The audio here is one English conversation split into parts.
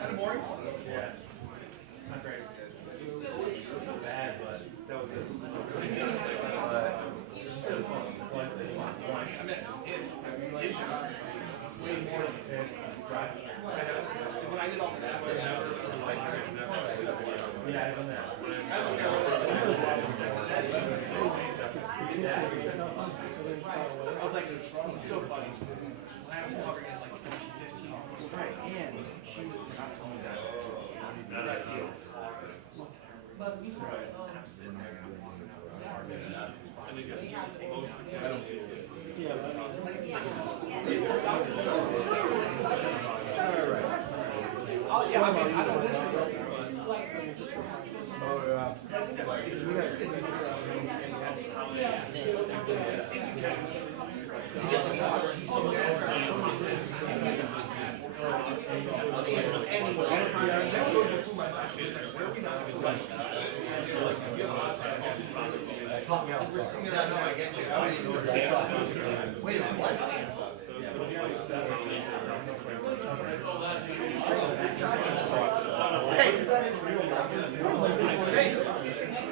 Kind of boring? Yeah. Not great. Bad, but that was it. Way more than driving. When I did all that, Yeah, I've done that. I was like, it's so funny. When I was covering it like 2015, right, and she was not coming down. Not ideal. But and I'm sitting there and I'm walking out. Oh yeah, I mean, I don't know. Wait a minute, what? Hey,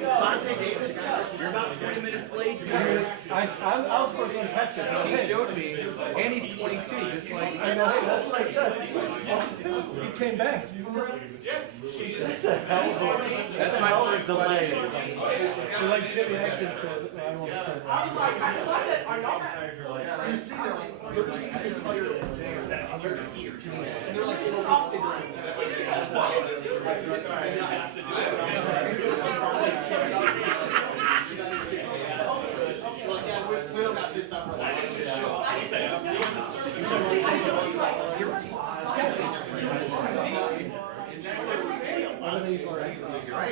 Vontae Davis, you're about 20 minutes late. I was supposed to catch it. He showed me, and he's 22, just like I know, hey, that's what I said. He came back. that's my first delay. Like Jimmy Atkins said, I won't say that. You see them, that's here to here. And they're like smoking cigarettes. We don't got this stuff. I didn't just show up and say, I'm doing the service.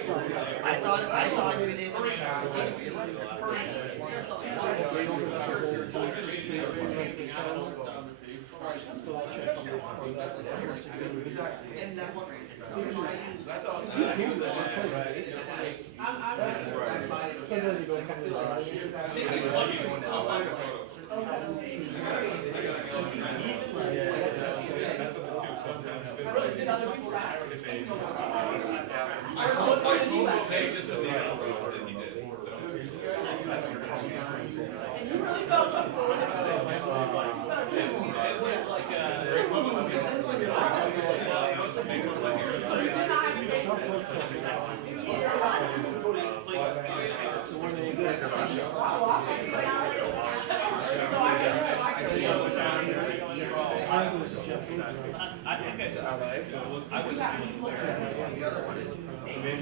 I thought maybe they were. Sometimes you go come to the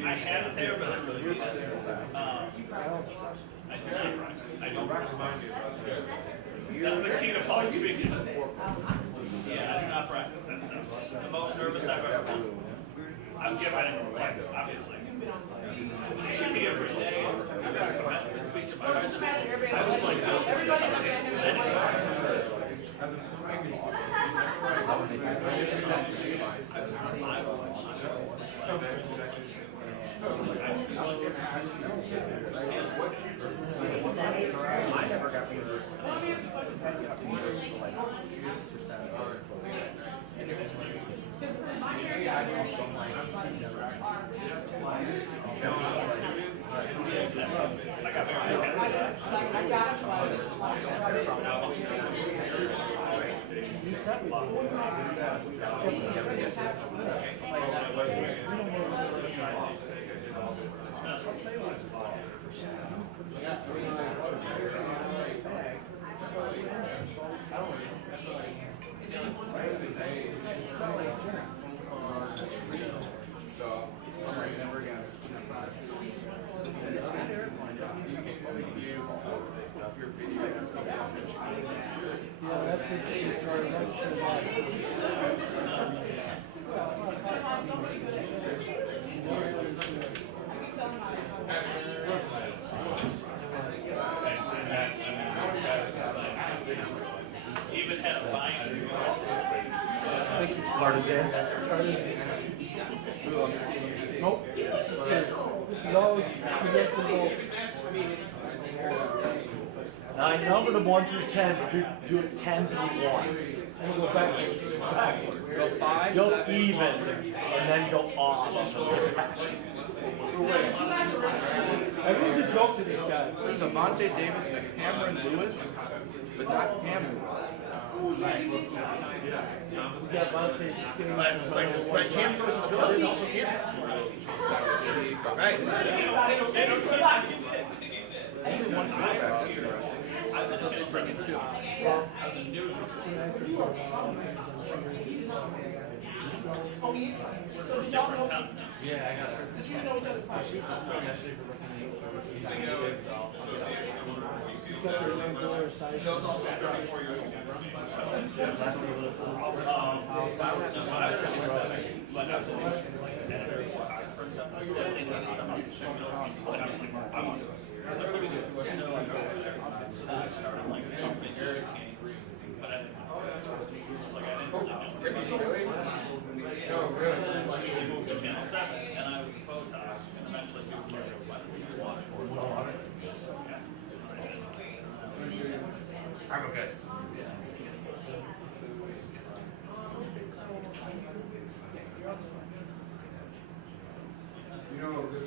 I had it there, but I really need it. I do not practice. I don't practice. That's the key to public speaking. Yeah, I do not practice that stuff. The most nervous I've ever been. I'm getting like, obviously. It's gonna be every day. I've got a commencement speech at my resume. I was like, oh, this is something. I never got That's interesting story. That's so Even had a line. Partisan. Nope. This is all we get to go. Now I numbered them 1 through 10, but do it 10 through 1. And we'll go backwards. So 5, Go 7, even, and then go off. Everything's a joke to these guys. There's Avante Davis and Cameron Lewis, but not Cam Lewis. We got Vontae Davis. Right, Cam goes to the Bills is also Cam. Right. Yeah, I got it. Channel 7, and I was in Botox, and eventually I'm okay. You know, this.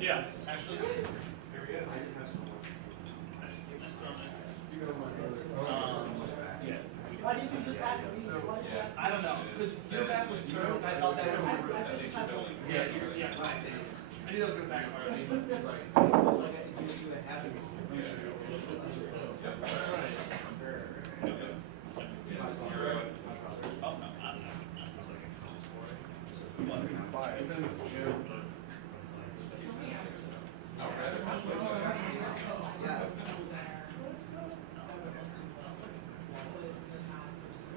yeah, actually. I don't know, because your back was turned, I thought that would be yeah, yeah. I knew that was going to backfire. Have you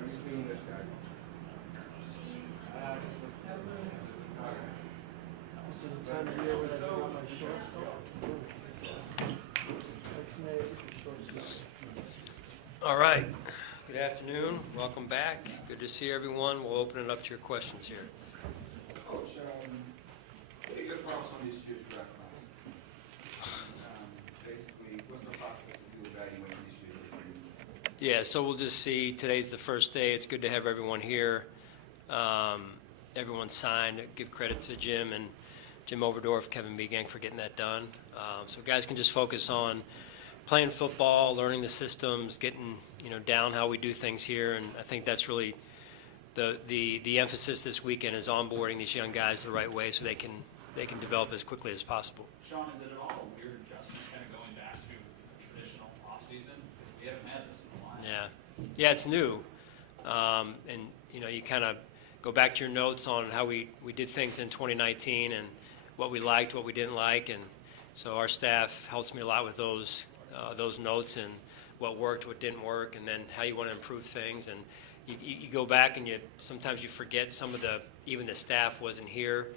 seen this guy? This is the time of year when I got my shorts. All right. Good afternoon. Welcome back. Good to see everyone. We'll open it up to your questions here. Coach, what are your thoughts on this year's draft class? Basically, what's the process of you evaluating this year's recruiting? Yeah, so we'll just see. Today's the first day. It's good to have everyone here. Everyone signed. Give credit to Jim and Jim Overdorf, Kevin Begang for getting that done. So guys can just focus on playing football, learning the systems, getting down how we do things here, and I think that's really the emphasis this weekend is onboarding these young guys the right way so they can develop as quickly as possible. Sean, is it at all a weird adjustment kind of going back to a traditional offseason? We haven't had this in a while. Yeah, it's new, and you kind of go back to your notes on how we did things in 2019 and what we liked, what we didn't like, and so our staff helps me a lot with those notes and what worked, what didn't work, and then how you want to improve things. And you go back and sometimes you forget some of even the staff wasn't here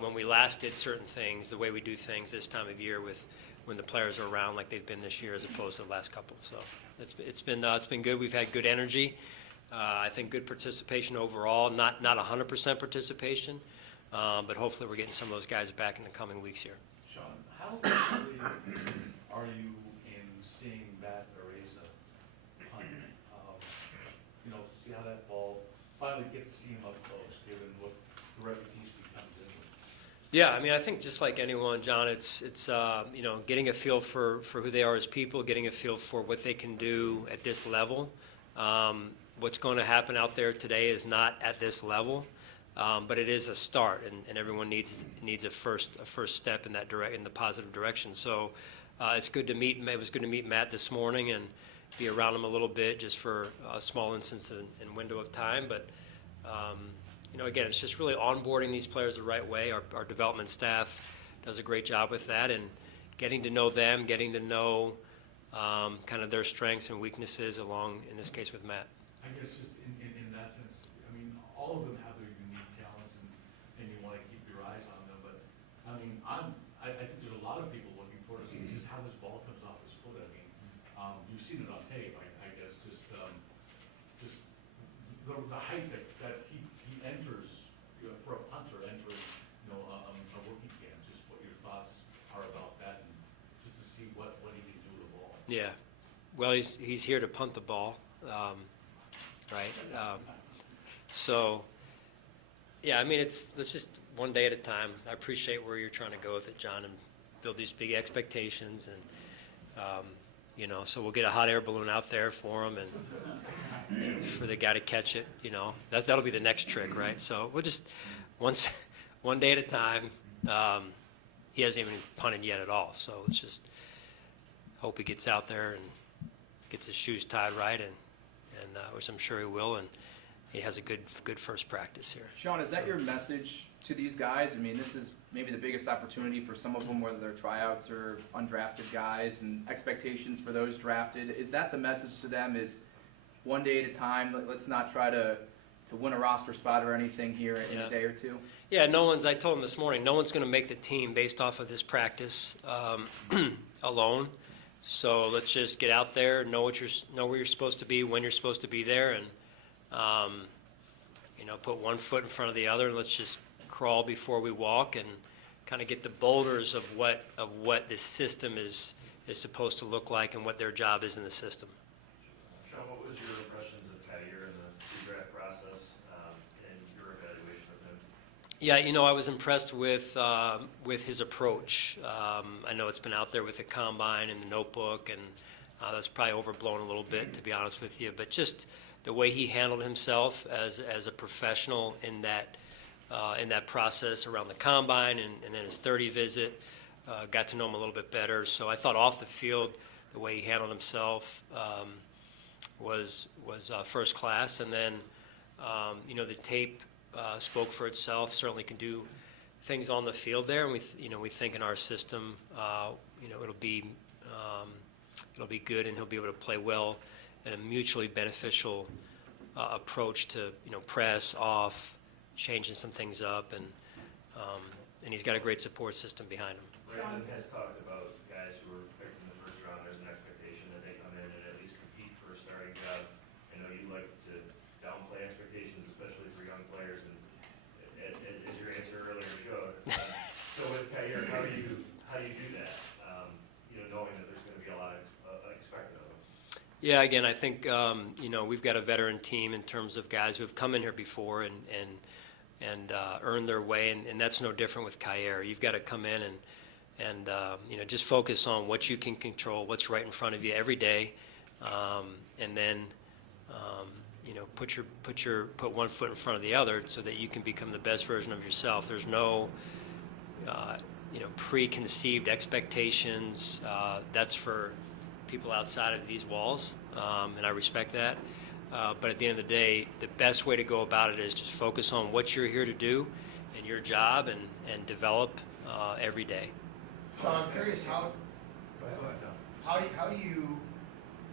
when we last did certain things, the way we do things this time of year when the players are around like they've been this year as opposed to the last couple. So it's been good. We've had good energy. I think good participation overall, not 100% participation, but hopefully we're getting some of those guys back in the coming weeks here. Sean, how interested are you in seeing Matt Areza punt? See how that ball finally get to see him up close, given what the reputation he comes in with. Yeah, I mean, I think just like anyone, John, it's getting a feel for who they are as people, getting a feel for what they can do at this level. What's going to happen out there today is not at this level, but it is a start, and everyone needs a first step in that in the positive direction. So it's good to meet. It was good to meet Matt this morning and be around him a little bit, just for a small instance and window of time. But again, it's just really onboarding these players the right way. Our development staff does a great job with that, and getting to know them, getting to know kind of their strengths and weaknesses along, in this case, with Matt. I guess just in that sense, I mean, all of them have their unique talents, and you want to keep your eyes on them. But I mean, I think there's a lot of people looking for to see just how this ball comes off his foot. I mean, you've seen it on tape. I surprised that he enters, for a punter, entering, a rookie camp, just what your thoughts are about that, and just to see what he can do with the ball. Yeah. Well, he's here to punt the ball, right? So, yeah, I mean, let's just one day at a time. I appreciate where you're trying to go with it, John, and build these big expectations, and so we'll get a hot air balloon out there for him, and for the guy to catch it. That'll be the next trick, right? So we'll just one day at a time. He hasn't even punted yet at all, so let's just hope he gets out there and gets his shoes tied right, and which I'm sure he will, and he has a good first practice here. Sean, is that your message to these guys? I mean, this is maybe the biggest opportunity for some of them, whether they're tryouts or undrafted guys, and expectations for those drafted. Is that the message to them, is one day at a time, let's not try to win a roster spot or anything here in a day or two? Yeah, I told him this morning, no one's going to make the team based off of this practice alone. So let's just get out there, know where you're supposed to be, when you're supposed to be there, and put one foot in front of the other, and let's just crawl before we walk, and kind of get the boulders of what this system is supposed to look like and what their job is in the system. Sean, what was your impressions of Kyer in the pre-draft process and your evaluation of him? Yeah, I was impressed with his approach. I know it's been out there with the combine and the notebook, and that's probably overblown a little bit, to be honest with you. But just the way he handled himself as a professional in that process around the combine, and then his 30 visit, got to know him a little bit better. So I thought off the field, the way he handled himself was first class. And then the tape spoke for itself. Certainly can do things on the field there, and we think in our system, it'll be good, and he'll be able to play well in a mutually beneficial approach to press off, changing some things up, and he's got a great support system behind him. Brandon has talked about guys who were picked in the first round. There's an expectation that they come in and at least compete for a starting job. I know you like to downplay expectations, especially for young players, and as your answer earlier showed. So with Kyer, how do you do that? Knowing that there's going to be a lot expected of him. Yeah, again, I think we've got a veteran team in terms of guys who have come in here before and earned their way, and that's no different with Kyer. You've got to come in and just focus on what you can control, what's right in front of you every day, and then put one foot in front of the other so that you can become the best version of yourself. There's no preconceived expectations. That's for people outside of these walls, and I respect that. But at the end of the day, the best way to go about it is just focus on what you're here to do and your job, and develop every day. Sean, I'm curious how do you,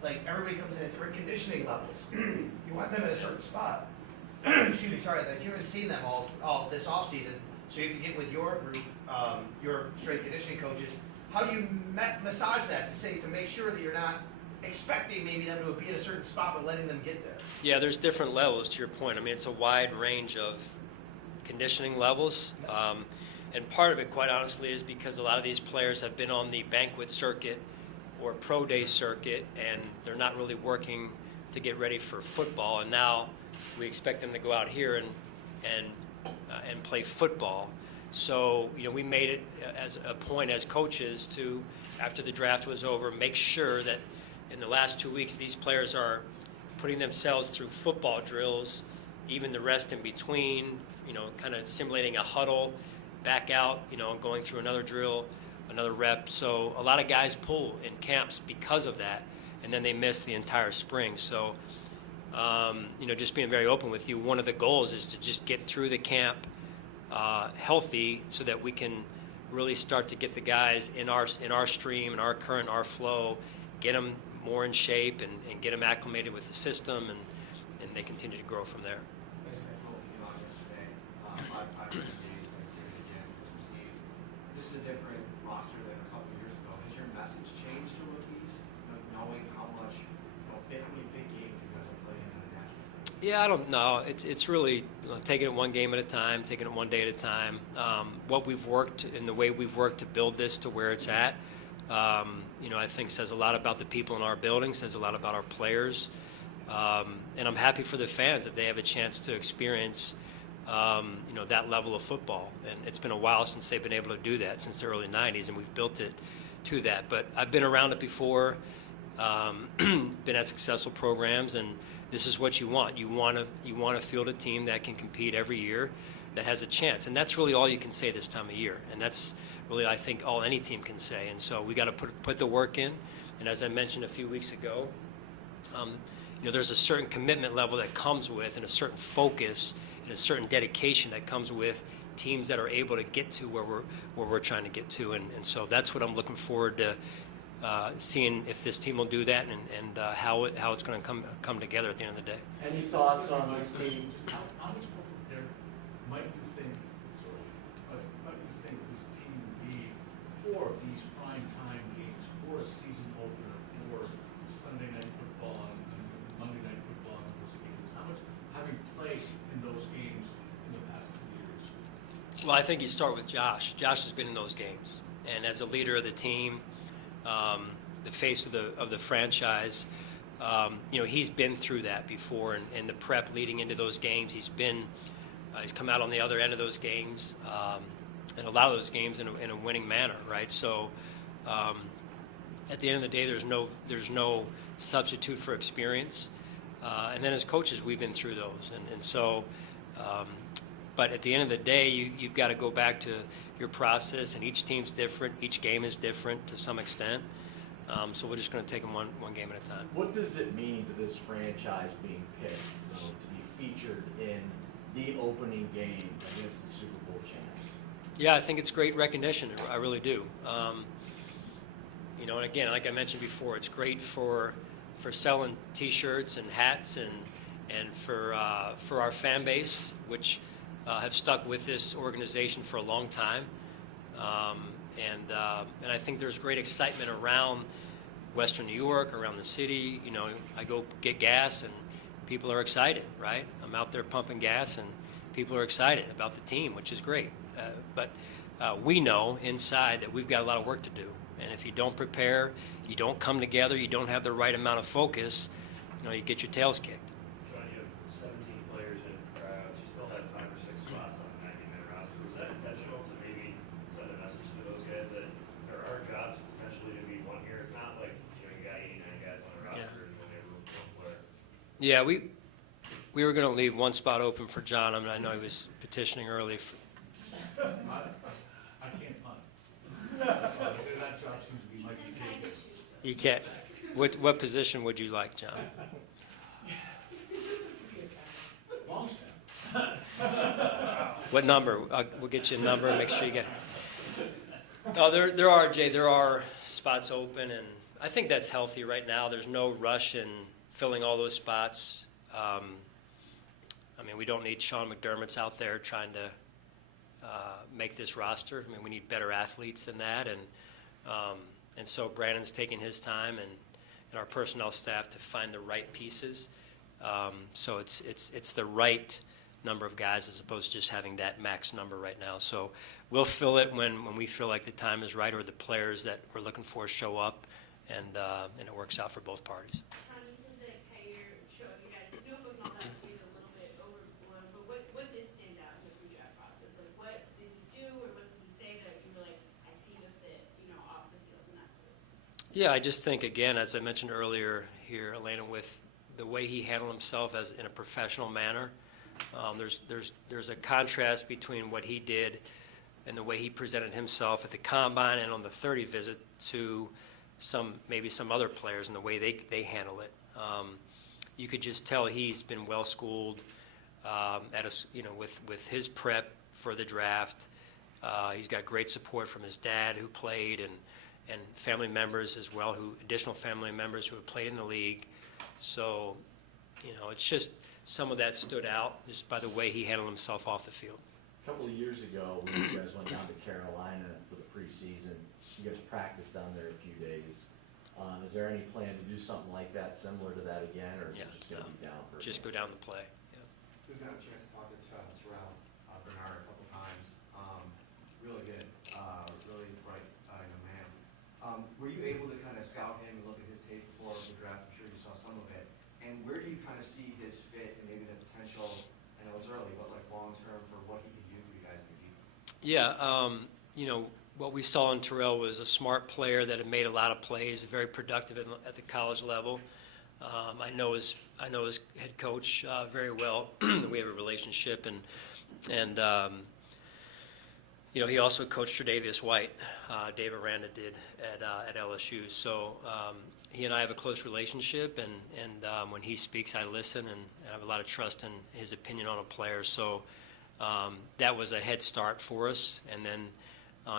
like, everybody comes in at different conditioning levels. You want them at a certain spot. Excuse me, sorry, like, you haven't seen them all this off season, so you have to get with your group, your strength conditioning coaches. How do you massage that to make sure that you're not expecting maybe them to be at a certain spot, but letting them get there? Yeah, there's different levels, to your point. I mean, it's a wide range of conditioning levels. And part of it, quite honestly, is because a lot of these players have been on the banquet circuit or pro day circuit, and they're not really working to get ready for football. And now we expect them to go out here and play football. So, we made it as a point as coaches to, after the draft was over, make sure that in the last 2 weeks these players are putting themselves through football drills, even the rest in between, kind of simulating a huddle, back out, going through another drill, another rep. So a lot of guys pull in camps because of that, and then they miss the entire spring. So, just being very open with you, one of the goals is to just get through the camp healthy, so that we can really start to get the guys in our stream, in our current, our flow, get them more in shape, and get them acclimated with the system, and they continue to grow from there. This is a different roster than a couple of years ago. Has your message changed to rookies, knowing how many big games you guys are playing in a national stage? Yeah, I don't know. It's really taking it one game at a time, taking it one day at a time. What we've worked and the way we've worked to build this to where it's at, I think says a lot about the people in our building, says a lot about our players. And I'm happy for the fans that they have a chance to experience, that level of football. And it's been a while since they've been able to do that, since the early 90s, and we've built it to that. But I've been around it before, been at successful programs, and this is what you want. You want to field a team that can compete every year, that has a chance. And that's really all you can say this time of year. And that's really, I think, all any team can say. And so we got to put the work in. And as I mentioned a few weeks ago, there's a certain commitment level that comes with, and a certain focus and a certain dedication that comes with teams that are able to get to where we're trying to get to. And so that's what I'm looking forward to seeing if this team will do that, and how it's going to come together at the end of the day. Any thoughts on this team? How much more prepared might you think, might you think this team would be for these prime time games, for a season opener, for Sunday night football and Monday night football and those games? How much, having played in those games in the past 2 years? Well, I think you start with Josh. Josh has been in those games, and as a leader of the team, the face of the franchise, he's been through that before, and the prep leading into those games, he's come out on the other end of those games, and a lot of those games in a winning manner, right? So at the end of the day, there's no substitute for experience, and then as coaches, we've been through those, and so. But at the end of the day, you've got to go back to your process, and each team's different. Each game is different to some extent. So we're just going to take them one game at a time. What does it mean to this franchise being picked, to be featured in the opening game against the Super Bowl champs? Yeah, I think it's great recognition. I really do. And again, like I mentioned before, it's great for selling T-shirts and hats, and for our fan base, which have stuck with this organization for a long time, and I think there's great excitement around Western New York, around the city. I go get gas, and people are excited, right? I'm out there pumping gas, and people are excited about the team, which is great. But we know inside that we've got a lot of work to do, and if you don't prepare, you don't come together, you don't have the right amount of focus, you get your tails kicked. Sean, you have 17 players in tryouts. You still had 5 or 6 spots on the 90-man roster. Was that intentional to maybe send a message to those guys that there are jobs potentially to be won here? It's not like you got 89 guys on the roster and only room for one player. Yeah, we were going to leave one spot open for John. I know he was petitioning early. I can't punt. That job seems to be Mike Davis. You can't. What position would you like, John? Long snap. What number? We'll get you a number and make sure you get. No, there are, Jay. There are spots open, and I think that's healthy right now. There's no rush in filling all those spots. We don't need Sean McDermott's out there trying to make this roster. We need better athletes than that, and so Brandon's taking his time and our personnel staff to find the right pieces. So it's the right number of guys as opposed to just having that max number right now. So we'll fill it when we feel like the time is right or the players that we're looking for show up, and it works out for both parties. Tom, you said that Kyer showed you guys his notebook and all that to be a little bit overblown, but what did stand out in the pre-draft process? Like, what did he do, or what did he say that you were like, I see the fit, off the field and that sort of thing? Yeah, I just think, again, as I mentioned earlier here, Elena, with the way he handled himself in a professional manner, there's a contrast between what he did and the way he presented himself at the combine and on the 30 visit to maybe some other players and the way they handle it. You could just tell he's been well schooled with his prep for the draft. He's got great support from his dad, who played, and family members as well, additional family members who have played in the league. So, it's just some of that stood out just by the way he handled himself off the field. A couple of years ago, when you guys went down to Carolina for the preseason, you guys practiced down there a few days. Is there any plan to do something like that, similar to that again, or is Yeah, it just gonna no. be down for? Just go down the play. Yeah. We've got a chance to talk to Terrell Bernard a couple times. Really good, really bright young man. Were you able to kind of scout him and look at his tape before the draft? I'm sure you saw some of it. And where do you kind of see his fit and maybe the potential, I know it's early, but like long-term for what he could do for you guys in the defense? Yeah, you know, what we saw in Terrell was a smart player that had made a lot of plays, very productive at the college level. I know his head coach very well. We have a relationship, and you know, he also coached Tre'Davious White. Dave Aranda did at LSU. So he and I have a close relationship, and when he speaks, I listen, and I have a lot of trust in his opinion on a player. So that was a head start for us, and then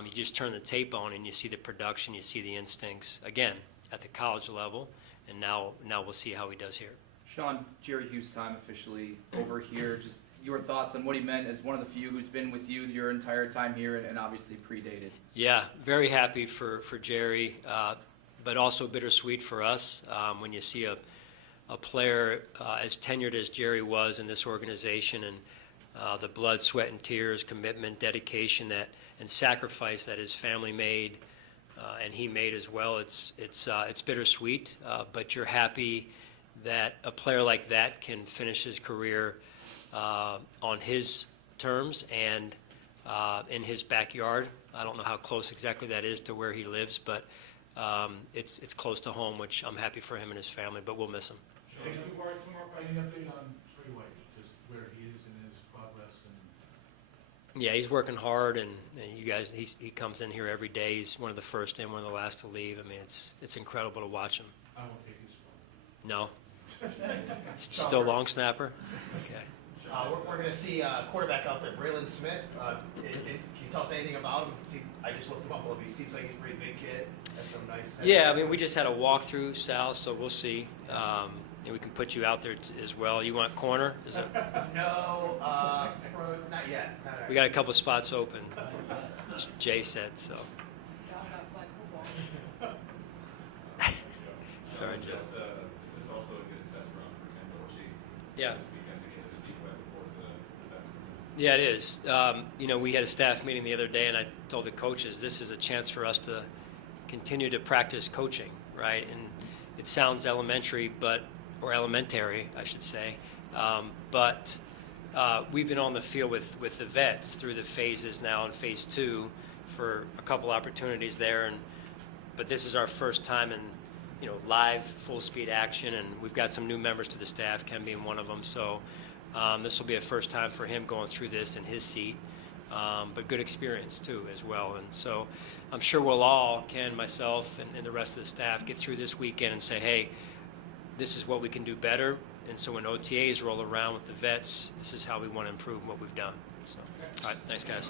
you just turn the tape on and you see the production, you see the instincts, again, at the college level, and now we'll see how he does here. Sean, Jerry Hughes' time officially over here. Just your thoughts on what he meant as one of the few who's been with you your entire time here and obviously predated. Yeah, very happy for Jerry, but also bittersweet for us when you see a player as tenured as Jerry was in this organization, and the blood, sweat, and tears, commitment, dedication and sacrifice that his family made and he made as well. It's bittersweet, but you're happy that a player like that can finish his career on his terms and in his backyard. I don't know how close exactly that is to where he lives, but it's close to home, which I'm happy for him and his family, but we'll miss him. Any more update on Trey White, just where he is in his progress and? Yeah, he's working hard, and you guys, he comes in here every day. He's one of the first in, one of the last to leave. I mean, it's incredible to watch him. I won't take his phone. No? Still long snapper? Okay. We're going to see quarterback out there, Braylon Smith. Can you tell us anything about him? I just looked him up a little bit. He seems like he's a pretty big kid. Has some nice. Yeah, I mean, we just had a walkthrough, Sal, so we'll see. And we can put you out there as well. You want corner? Is it? No, not yet. We got a couple spots open. Jay said so. Sorry, Joe. Is this also a good test run for Ken Dorsey? Yeah. This weekend to get his feet wet before the best? Yeah, it is. You know, we had a staff meeting the other day, and I told the coaches this is a chance for us to continue to practice coaching, right? And it sounds elementary, or elementary, I should say, but we've been on the field with the vets through the phases now in phase 2 for a couple opportunities there, but this is our first time in live full speed action, and we've got some new members to the staff, Ken being one of them. So this will be a first time for him going through this in his seat, but good experience too as well. And so I'm sure we'll all, Ken, myself, and the rest of the staff, get through this weekend and say, hey, this is what we can do better. And so when OTAs roll around with the vets, this is how we want to improve what we've done. So, all right, thanks, guys.